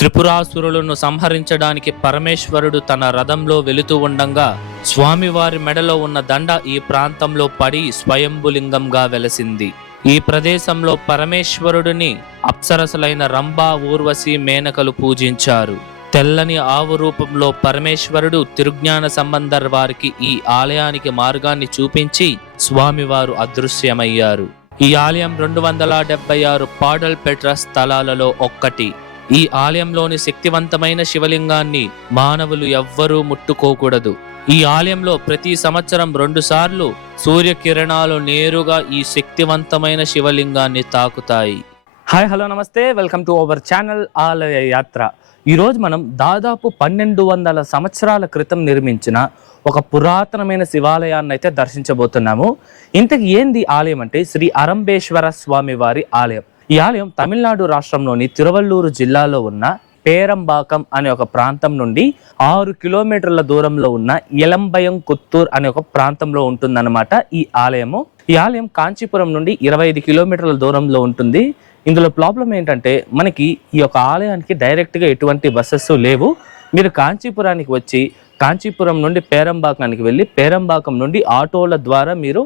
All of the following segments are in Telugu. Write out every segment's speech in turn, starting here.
త్రిపురాసురులను సంహరించడానికి పరమేశ్వరుడు తన రథంలో వెళుతూ ఉండంగా స్వామివారి మెడలో ఉన్న దండ ఈ ప్రాంతంలో పడి స్వయంభులింగంగా వెలసింది. ఈ ప్రదేశంలో పరమేశ్వరుడిని అప్సరసలైన రంభ, ఊర్వశి, మేనకలు పూజించారు. తెల్లని ఆవు రూపంలో పరమేశ్వరుడు తిరుజ్ఞాన సంబంధర్ వారికి ఈ ఆలయానికి మార్గాన్ని చూపించి స్వామివారు అదృశ్యమయ్యారు. ఈ ఆలయం 276 పాడల్ పెట్ర స్థలాలలో ఒక్కటి. ఈ ఆలయంలోని శక్తివంతమైన శివలింగాన్ని మానవులు ఎవ్వరూ ముట్టుకోకూడదు. ఈ ఆలయంలో ప్రతి సంవత్సరం 2 సార్లు సూర్యకిరణాలు నేరుగా ఈ శక్తివంతమైన శివలింగాన్ని తాకుతాయి. హాయ్, హలో, నమస్తే, వెల్కమ్ టు అవర్ ఛానల్ ఆలయ యాత్ర. ఈరోజు మనం దాదాపు 1200 సంవత్సరాల క్రితం నిర్మించిన ఒక పురాతనమైన శివాలయాన్ని అయితే దర్శించబోతున్నాము. ఇంతకు ఏంది ఆలయం అంటే శ్రీ అరంబేశ్వర స్వామి వారి ఆలయం. ఈ ఆలయం తమిళనాడు రాష్ట్రంలోని తిరువల్లూరు జిల్లాలో ఉన్న పేరంబాకం అనే ఒక ప్రాంతం నుండి 6 కిలోమీటర్ల దూరంలో ఉన్న ఎలంబయం కొత్తూర్ అనే ఒక ప్రాంతంలో ఉంటుందన్నమాట ఈ ఆలయము. ఈ ఆలయం కాంచీపురం నుండి 25 కిలోమీటర్ల దూరంలో ఉంటుంది. ఇందులో ప్రాబ్లం ఏంటంటే మనకి ఈ యొక్క ఆలయానికి డైరెక్ట్గా ఎటువంటి బస్సెస్ లేవు. మీరు కాంచీపురానికి వచ్చి కాంచీపురం నుండి పేరంబాకానికి వెళ్ళి పేరంబాకం నుండి ఆటోల ద్వారా మీరు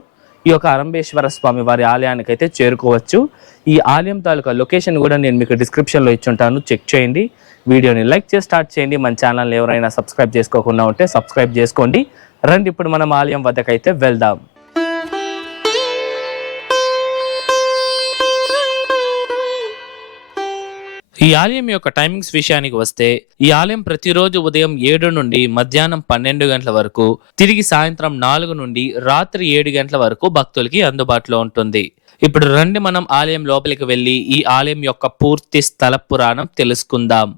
ఈ యొక్క అరంబేశ్వర స్వామి వారి ఆలయానికి అయితే చేరుకోవచ్చు. ఈ ఆలయం తాలూకా లొకేషన్ కూడా నేను మీకు డిస్క్రిప్షన్లో ఇచ్చుంటాను, చెక్ చేయండి. వీడియోని లైక్ చేసి స్టార్ట్ చేయండి. మన ఛానల్ ఎవరైనా సబ్స్క్రైబ్ చేసుకోకుండా ఉంటే సబ్స్క్రైబ్ చేసుకోండి. రండి ఇప్పుడు మనం ఆలయం వద్దకైతే వెళ్దాం. ఈ ఆలయం యొక్క టైమింగ్స్ విషయానికి వస్తే ఈ ఆలయం ప్రతిరోజు ఉదయం 7 నుండి మధ్యాహ్నం 12 గంటల వరకు, తిరిగి సాయంత్రం 4 నుండి రాత్రి 7 గంటల వరకు భక్తులకి అందుబాటులో ఉంటుంది. ఇప్పుడు రండి మనం ఆలయం లోపలికి వెళ్ళి ఈ ఆలయం యొక్క పూర్తి స్థల పురాణం తెలుసుకుందాం.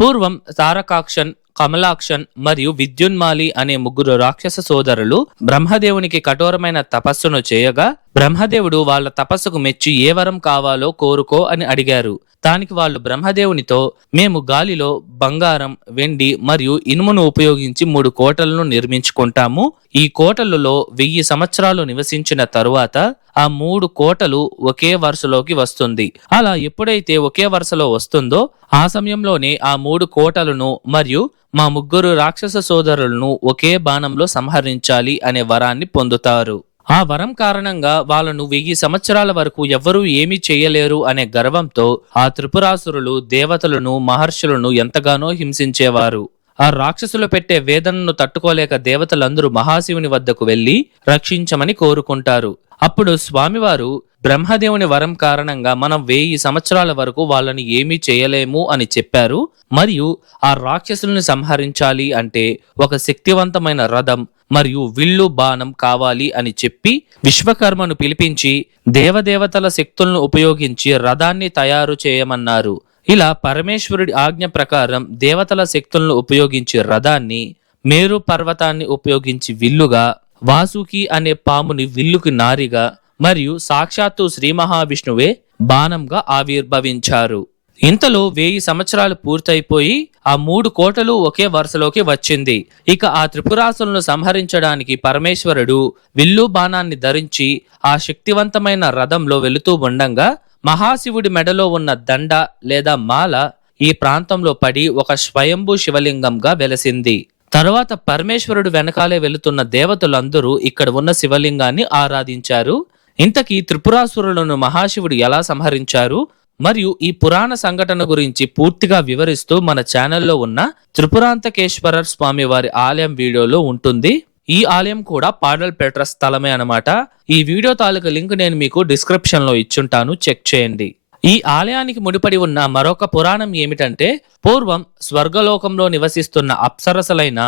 పూర్వం తారకాక్షన్, కమలాక్షన్ మరియు విద్యున్మాలి అనే 3 రాక్షస సోదరులు బ్రహ్మదేవునికి కఠోరమైన తపస్సును చేయగా బ్రహ్మదేవుడు వాళ్ళ తపస్సుకు మెచ్చి ఏ వరం కావాలో కోరుకో అని అడిగారు. దానికి వాళ్ళు బ్రహ్మదేవునితో, మేము గాలిలో బంగారం, వెండి మరియు ఇనుమును ఉపయోగించి 3 కోటలను నిర్మించుకుంటాము. ఈ కోటలలో 1000 సంవత్సరాలు నివసించిన తరువాత ఆ 3 కోటలు ఒకే వరుసలోకి వస్తుంది. అలా ఎప్పుడైతే ఒకే వరుసలో వస్తుందో ఆ సమయంలోనే ఆ 3 కోటలను మరియు మా 3 రాక్షస సోదరులను ఒకే బాణంలో సంహరించాలి అనే వరాన్ని పొందుతారు. ఆ వరం కారణంగా వాళ్ళను 1000 సంవత్సరాల వరకు ఎవ్వరూ ఏమీ చేయలేరు అనే గర్వంతో ఆ త్రిపురాసురులు దేవతలను, మహర్షులను ఎంతగానో హింసించేవారు. ఆ రాక్షసులు పెట్టే వేదనను తట్టుకోలేక దేవతలందరూ మహాశివుని వద్దకు వెళ్లి రక్షించమని కోరుకుంటారు. అప్పుడు స్వామివారు బ్రహ్మదేవుని వరం కారణంగా మనం 1000 సంవత్సరాల వరకు వాళ్ళని ఏమీ చేయలేము అని చెప్పారు. మరియు ఆ రాక్షసుల్ని సంహరించాలి అంటే ఒక శక్తివంతమైన రథం మరియు విల్లు, బాణం కావాలి అని చెప్పి విశ్వకర్మను పిలిపించి దేవదేవతల శక్తులను ఉపయోగించి రథాన్ని తయారు చేయమన్నారు. ఇలా పరమేశ్వరుడి ఆజ్ఞ ప్రకారం దేవతల శక్తులను ఉపయోగించి రథాన్ని, మేరు పర్వతాన్ని ఉపయోగించి విల్లుగా, వాసుకి అనే పాముని విల్లుకి నారిగా మరియు సాక్షాత్తు శ్రీ మహావిష్ణువే బాణంగా ఆవిర్భవించారు. ఇంతలో 1000 సంవత్సరాలు పూర్తయిపోయి ఆ 3 కోటలు ఒకే వరుసలోకి వచ్చింది. ఇక ఆ త్రిపురాసులను సంహరించడానికి పరమేశ్వరుడు విల్లు, బాణాన్ని ధరించి ఆ శక్తివంతమైన రథంలో వెళుతూ ఉండంగా మహాశివుడి మెడలో ఉన్న దండ లేదా మాల ఈ ప్రాంతంలో పడి ఒక స్వయంభూ శివలింగంగా వెలసింది. తరువాత పరమేశ్వరుడు వెనకాలే వెళుతున్న దేవతలందరూ ఇక్కడ ఉన్న శివలింగాన్ని ఆరాధించారు. ఇంతకీ త్రిపురాసురులను మహాశివుడు ఎలా సంహరించారు మరియు ఈ పురాణ సంఘటన గురించి పూర్తిగా వివరిస్తూ మన ఛానల్లో ఉన్న త్రిపురాంతకేశ్వర స్వామి వారి ఆలయం వీడియోలో ఉంటుంది. ఈ ఆలయం కూడా పాడల్ పెట్ర స్థలమే అన్నమాట. ఈ వీడియో తాలూకు లింక్ నేను మీకు డిస్క్రిప్షన్ లో ఇచ్చుంటాను, చెక్ చేయండి. ఈ ఆలయానికి ముడిపడి ఉన్న మరొక పురాణం ఏమిటంటే పూర్వం స్వర్గలోకంలో నివసిస్తున్న అప్సరసలైన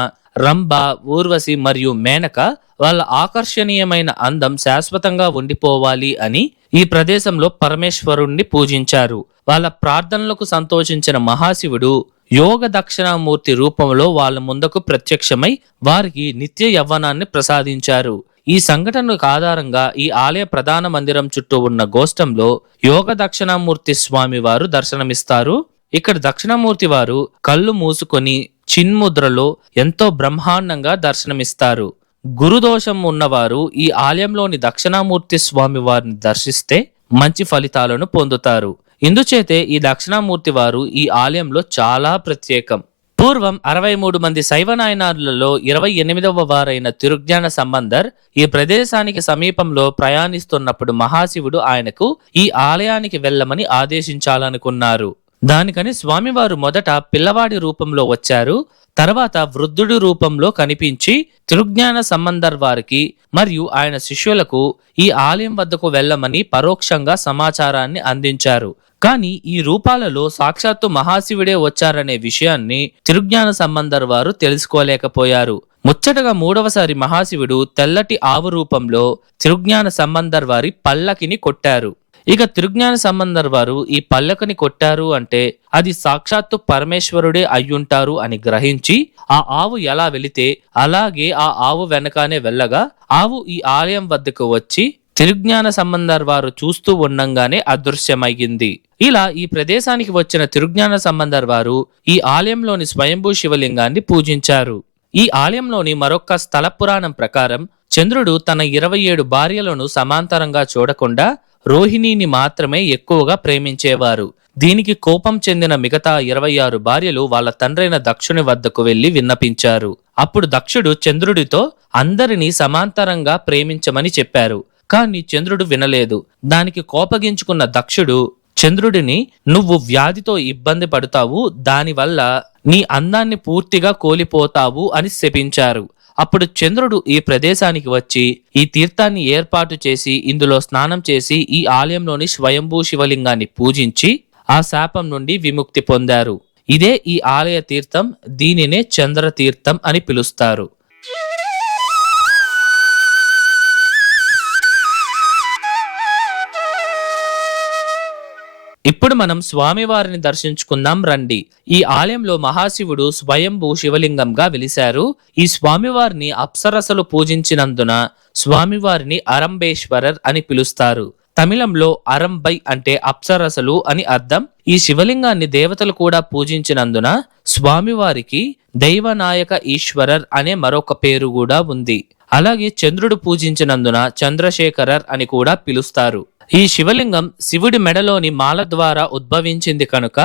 రంభ, ఊర్వశి మరియు మేనక వాళ్ళ ఆకర్షణీయమైన అందం శాశ్వతంగా ఉండిపోవాలి అని ఈ ప్రదేశంలో పరమేశ్వరుణ్ణి పూజించారు. వాళ్ళ ప్రార్థనలకు సంతోషించిన మహాశివుడు యోగ దక్షిణామూర్తి రూపంలో వాళ్ళ ముందుకు ప్రత్యక్షమై వారికి నిత్య యవ్వనాన్ని ప్రసాదించారు. ఈ సంఘటనకు ఆధారంగా ఈ ఆలయ ప్రధాన మందిరం చుట్టూ ఉన్న గోష్టంలో యోగ దక్షిణామూర్తి స్వామి వారు దర్శనమిస్తారు. ఇక్కడ దక్షిణామూర్తి వారు కళ్ళు మూసుకొని చిన్ముద్రలో ఎంతో బ్రహ్మాండంగా దర్శనమిస్తారు. గురుదోషం ఉన్నవారు ఈ ఆలయంలోని దక్షిణామూర్తి స్వామి వారిని దర్శిస్తే మంచి ఫలితాలను పొందుతారు. ఇందుచేతే ఈ దక్షిణామూర్తి వారు ఈ ఆలయంలో చాలా ప్రత్యేకం. పూర్వం 63 మంది శైవ నాయనార్లలో 28వ వారైన తిరుజ్ఞాన సంబంధర్ ఈ ప్రదేశానికి సమీపంలో ప్రయాణిస్తున్నప్పుడు మహాశివుడు ఆయనకు ఈ ఆలయానికి వెళ్ళమని ఆదేశించాలనుకున్నారు. దానికని స్వామివారు మొదట పిల్లవాడి రూపంలో వచ్చారు. తర్వాత వృద్ధుడి రూపంలో కనిపించి తిరుజ్ఞాన సంబంధర్ వారికి మరియు ఆయన శిష్యులకు ఈ ఆలయం వద్దకు వెళ్ళమని పరోక్షంగా సమాచారాన్ని అందించారు. కానీ ఈ రూపాలలో సాక్షాత్తు మహాశివుడే వచ్చారనే విషయాన్ని తిరుజ్ఞాన సంబంధర్ వారు తెలుసుకోలేకపోయారు. ముచ్చటగా మూడవసారి మహాశివుడు తెల్లటి ఆవు రూపంలో తిరుజ్ఞాన సంబంధర్ వారి పల్లకిని కొట్టారు. ఇక తిరుజ్ఞాన సంబంధర్ వారు ఈ పల్లకిని కొట్టారు అంటే అది సాక్షాత్తు పరమేశ్వరుడే అయ్యుంటారు అని గ్రహించి ఆ ఆవు ఎలా వెళితే అలాగే ఆ ఆవు వెనకానే వెళ్ళగా ఆవు ఈ ఆలయం వద్దకు వచ్చి తిరుజ్ఞాన సంబంధర్ వారు చూస్తూ ఉండంగానే అదృశ్యమయ్యింది. ఇలా ఈ ప్రదేశానికి వచ్చిన తిరుజ్ఞాన సంబంధర్ వారు ఈ ఆలయంలోని స్వయంభూ శివలింగాన్ని పూజించారు. ఈ ఆలయంలోని మరొక స్థల పురాణం ప్రకారం చంద్రుడు తన 27 భార్యలను సమాంతరంగా చూడకుండా రోహిణిని మాత్రమే ఎక్కువగా ప్రేమించేవారు. దీనికి కోపం చెందిన మిగతా 26 భార్యలు వాళ్ళ తండ్రైన దక్షుని వద్దకు వెళ్లి విన్నపించారు. అప్పుడు దక్షుడు చంద్రుడితో అందరినీ సమాంతరంగా ప్రేమించమని చెప్పారు. కానీ చంద్రుడు వినలేదు. దానికి కోపగించుకున్న దక్షుడు చంద్రుడిని నువ్వు వ్యాధితో ఇబ్బంది పడతావు, దానివల్ల నీ అందాన్ని పూర్తిగా కోల్పోతావు అని శపించారు. అప్పుడు చంద్రుడు ఈ ప్రదేశానికి వచ్చి ఈ తీర్థాన్ని ఏర్పాటు చేసి ఇందులో స్నానం చేసి ఈ ఆలయంలోని స్వయంభూ శివలింగాన్ని పూజించి ఆ శాపం నుండి విముక్తి పొందారు. ఇదే ఈ ఆలయ తీర్థం. దీనినే చంద్ర తీర్థం అని పిలుస్తారు. ఇప్పుడు మనం స్వామివారిని దర్శించుకుందాం రండి. ఈ ఆలయంలో మహాశివుడు స్వయంభూ శివలింగంగా వెలిశారు. ఈ స్వామివారిని అప్సరసలు పూజించినందున స్వామివారిని అరంబేశ్వరర్ అని పిలుస్తారు. తమిళంలో అరంబై అంటే అప్సరసలు అని అర్థం. ఈ శివలింగాన్ని దేవతలు కూడా పూజించినందున స్వామివారికి దైవనాయక ఈశ్వరర్ అనే మరొక పేరు కూడా ఉంది. అలాగే చంద్రుడు పూజించినందున చంద్రశేఖరర్ అని కూడా పిలుస్తారు. ఈ శివలింగం శివుడి మెడలోని మాల ద్వారా ఉద్భవించింది కనుక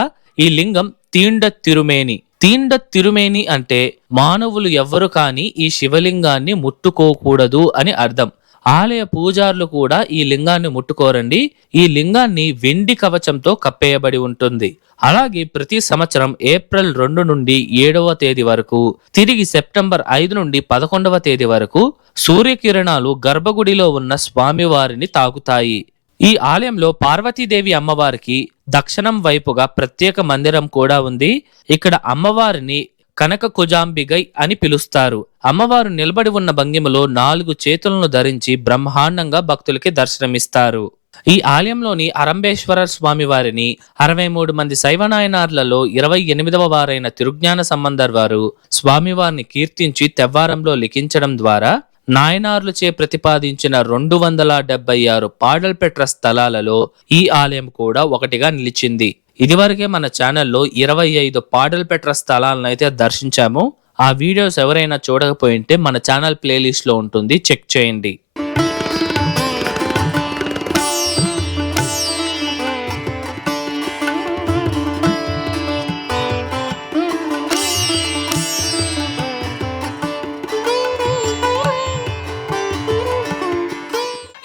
ఈ లింగం తీండ తిరుమేని. తీండ తిరుమేని అంటే మానవులు ఎవ్వరు కాని ఈ శివలింగాన్ని ముట్టుకోకూడదు అని అర్థం. ఆలయ పూజారులు కూడా ఈ లింగాన్ని ముట్టుకోరండి. ఈ లింగాన్ని వెండి కవచంతో కప్పేయబడి ఉంటుంది. అలాగే ప్రతి సంవత్సరం ఏప్రిల్ 2 నుండి 7వ తేదీ వరకు, తిరిగి సెప్టెంబర్ 5 నుండి 11వ తేదీ వరకు సూర్యకిరణాలు గర్భగుడిలో ఉన్న స్వామివారిని తాకుతాయి. ఈ ఆలయంలో పార్వతీదేవి అమ్మవారికి దక్షిణం వైపుగా ప్రత్యేక మందిరం కూడా ఉంది. ఇక్కడ అమ్మవారిని కనక కుజాంబిగై అని పిలుస్తారు. అమ్మవారు నిలబడి ఉన్న భంగిమలో 4 చేతులను ధరించి బ్రహ్మాండంగా భక్తులకి దర్శనమిస్తారు. ఈ ఆలయంలోని అరంబేశ్వర స్వామి వారిని 63 మంది శైవనాయనార్లలో 28వ వారైన తిరుజ్ఞాన సంబంధర్ వారు స్వామివారిని కీర్తించి తెవ్వారంలో లిఖించడం ద్వారా నాయనార్లుచే ప్రతిపాదించిన 276 పాడల్పెట్ర స్థలాలలో ఈ ఆలయం కూడా ఒకటిగా నిలిచింది. ఇదివరకే మన ఛానల్లో 25 పాడల్పెట్ర స్థలాలను అయితే దర్శించాము. ఆ వీడియోస్ ఎవరైనా చూడకపోయింటే మన ఛానల్ ప్లేలిస్ట్ లో ఉంటుంది, చెక్ చేయండి.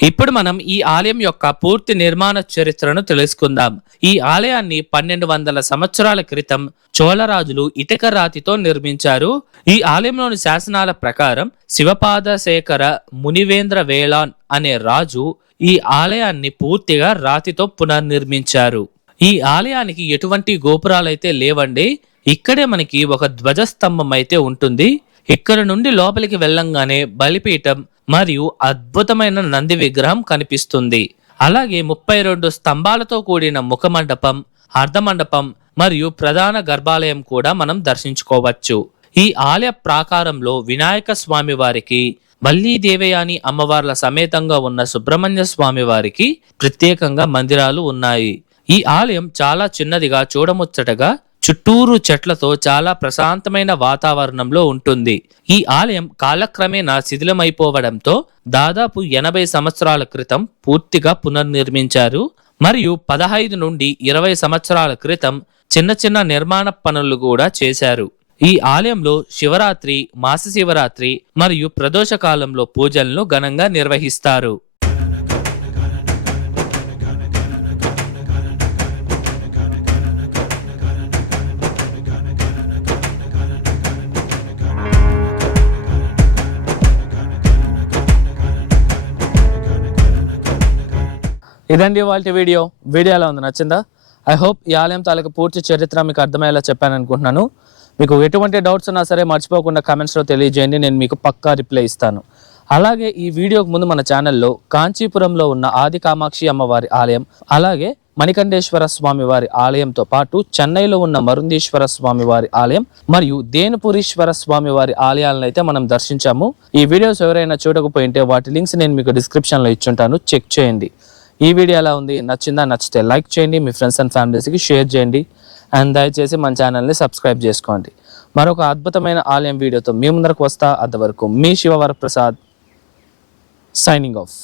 ఇప్పుడు మనం ఈ ఆలయం యొక్క పూర్తి నిర్మాణ చరిత్రను తెలుసుకుందాం. ఈ ఆలయాన్ని 1200 సంవత్సరాల క్రితం చోళరాజులు ఇటుక రాతితో నిర్మించారు. ఈ ఆలయంలోని శాసనాల ప్రకారం శివపాదశేఖర మునివేంద్ర వేళాన్ అనే రాజు ఈ ఆలయాన్ని పూర్తిగా రాతితో పునర్నిర్మించారు. ఈ ఆలయానికి ఎటువంటి గోపురాలైతే లేవండి. ఇక్కడే మనకి ఒక ధ్వజస్తంభం అయితే ఉంటుంది. ఇక్కడ నుండి లోపలికి వెళ్ళంగానే బలిపీఠం మరియు అద్భుతమైన నంది విగ్రహం కనిపిస్తుంది. అలాగే 32 స్తంభాలతో కూడిన ముఖమండపం, అర్ధమండపం మరియు ప్రధాన గర్భాలయం కూడా మనం దర్శించుకోవచ్చు. ఈ ఆలయ ప్రాకారంలో వినాయక స్వామి వారికి, వల్లీ దేవయాని అమ్మవార్ల సమేతంగా ఉన్న సుబ్రహ్మణ్య స్వామి వారికి ప్రత్యేకంగా మందిరాలు ఉన్నాయి. ఈ ఆలయం చాలా చిన్నదిగా చూడముచ్చటగా చుట్టూరు చెట్లతో చాలా ప్రశాంతమైన వాతావరణంలో ఉంటుంది. ఈ ఆలయం కాలక్రమేణా శిథిలమైపోవడంతో దాదాపు 80 సంవత్సరాల క్రితం పూర్తిగా పునర్నిర్మించారు. మరియు 15 నుండి 20 సంవత్సరాల క్రితం చిన్న చిన్న నిర్మాణ పనులు కూడా చేశారు. ఈ ఆలయంలో శివరాత్రి, మాస శివరాత్రి మరియు ప్రదోష కాలంలో పూజలను ఘనంగా నిర్వహిస్తారు. ఇదండి వాళ్ళ వీడియో ఎలా ఉంది, నచ్చిందా? ఐ హోప్ ఈ ఆలయం తాలూకు పూర్తి చరిత్ర మీకు అర్థమయ్యేలా చెప్పాను అనుకుంటున్నాను. మీకు ఎటువంటి డౌట్స్ ఉన్నా సరే మర్చిపోకుండా కామెంట్స్లో తెలియజేయండి, నేను మీకు పక్కా రిప్లై ఇస్తాను. అలాగే ఈ వీడియోకి ముందు మన ఛానల్లో కాంచీపురంలో ఉన్న ఆది కామాక్షి అమ్మవారి ఆలయం, అలాగే మణికంఠేశ్వర స్వామి వారి ఆలయంతో పాటు చెన్నైలో ఉన్న మరుందీశ్వర స్వామి వారి ఆలయం మరియు దేనుపురీశ్వర స్వామి వారి ఆలయాలను అయితే మనం దర్శించాము. ఈ వీడియోస్ ఎవరైనా చూడకపోయింటే వాటి లింక్స్ నేను మీకు డిస్క్రిప్షన్లో ఇచ్చుంటాను, చెక్ చేయండి. ఈ వీడియో ఎలా ఉంది, నచ్చిందా? నచ్చితే లైక్ చేయండి, మీ ఫ్రెండ్స్ అండ్ ఫ్యామిలీస్కి షేర్ చేయండి, అండ్ దయచేసి మన ఛానల్ని సబ్స్క్రైబ్ చేసుకోండి. మరొక అద్భుతమైన ఆలయం వీడియోతో మీ ముందరకు వస్తా. అంతవరకు మీ శివవరప్రసాద్ సైనింగ్ ఆఫ్.